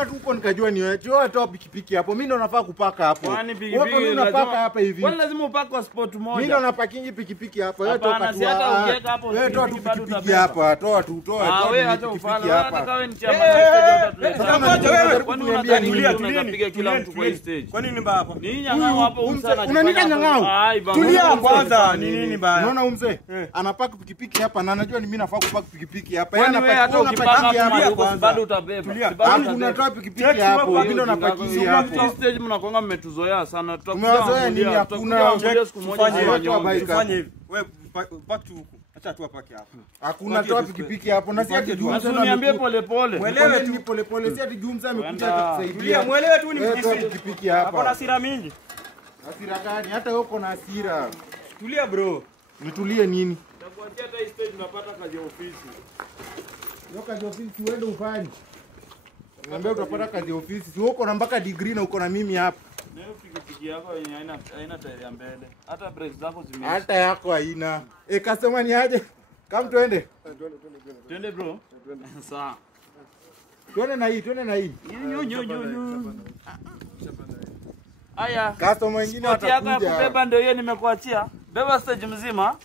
Niliona tu huko nikajua ni wewe. Choo toa pikipiki hapo. Mimi ndo nafaa kupaka hapo. Kwani pikipiki unapaka hapa hivi. Kwani lazima upake kwa spot moja? Mimi ndo napakingi pikipiki hapo. Wewe toka tu. Hata ungeka hapo. Wewe toa tu pikipiki hapa. Toa tu. Wewe hata ufala. Hata kawe ni chama wewe. Kwani unataka tunapiga kila mtu kwa stage? Kwani nini hapa? Ni nyang'ao hapo umsana. Unanita nyang'ao? Tulia kwanza. Ni nini baya? Unaona umzee? Anapaka pikipiki hapa na anajua ni mimi nafaa kupaka pikipiki hapa. Kwani wewe hata ukipaka hapo bado utabeba. Bado unatoa pikipiki hapo. Mimi ndo napakia hapo. Kwa stage mnakonga mmetuzoea sana. Tumewazoea nini? Hakuna siku moja tufanye hivi. Wewe pack tu huko. Acha tu apake hapo. Hakuna toa pikipiki hapo. Na si ati Jumza niambie pole pole. Muelewe tu pole pole. Si ati Jumza amekuja kukusaidia. Muelewe tu ni pikipiki hapa. Hapo na hasira mingi. Hasira gani? Hata wewe uko na hasira. Tulia bro. Nitulie nini? Nakuachia hata stage unapata kazi ya ofisi. Ndio kazi ya ofisi uende ufanye. Niambia utapata kazi ya ofisi. Si uko na mpaka degree na uko na mimi hapa. Na hiyo pikipiki yako yenye haina tairi ya mbele. Hata brakes zako zimeisha. Hata yako haina. Customer ni aje? Kama tuende. Twende bro. Sawa. Tuende na hii. Aya. Customer wengine Spot yako ya watakuja. kubeba ndio hiyo nimekuachia. Beba stage mzima.